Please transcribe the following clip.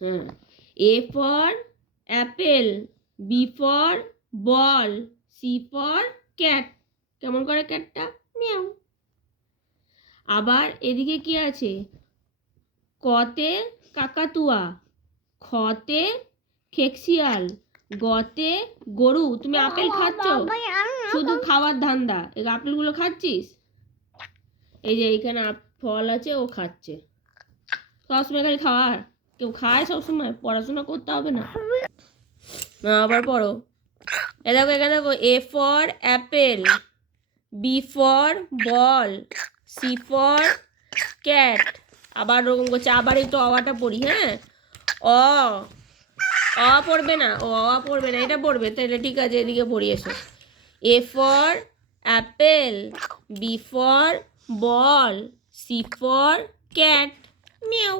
Hmm, A for apple, B for ball, C for cat. কেমন করে ক্যাটটা? Miao. আবার এদিকে কি আছে? কতে কাকাতুয়া, খতে খেকশিয়াল, গতে গরু। তুমি আপেল খাচ্ছ? শুধু খাওয়ার ধান্দা। এই আপেলগুলো খাচ্ছিস? এই যে এইখানে ফল আছে, ও খাচ্ছে। সবসময় খালি খাওয়ার। কেউ খায় সবসময়? পড়াশোনা করতে হবে না? আবার পড়ো। এ দেখো, এখানে দেখো, A for apple, B for ball, C for cat. আবার ওরকম করছে। আবার একটু অটা পড়ি, হ্যাঁ? অ পড়বে না, অ পড়বে না, এটা পড়বে। তাহলে ঠিক আছে, এদিকে পড়ি এসো। A for apple, B for ball, C for cat. Miao.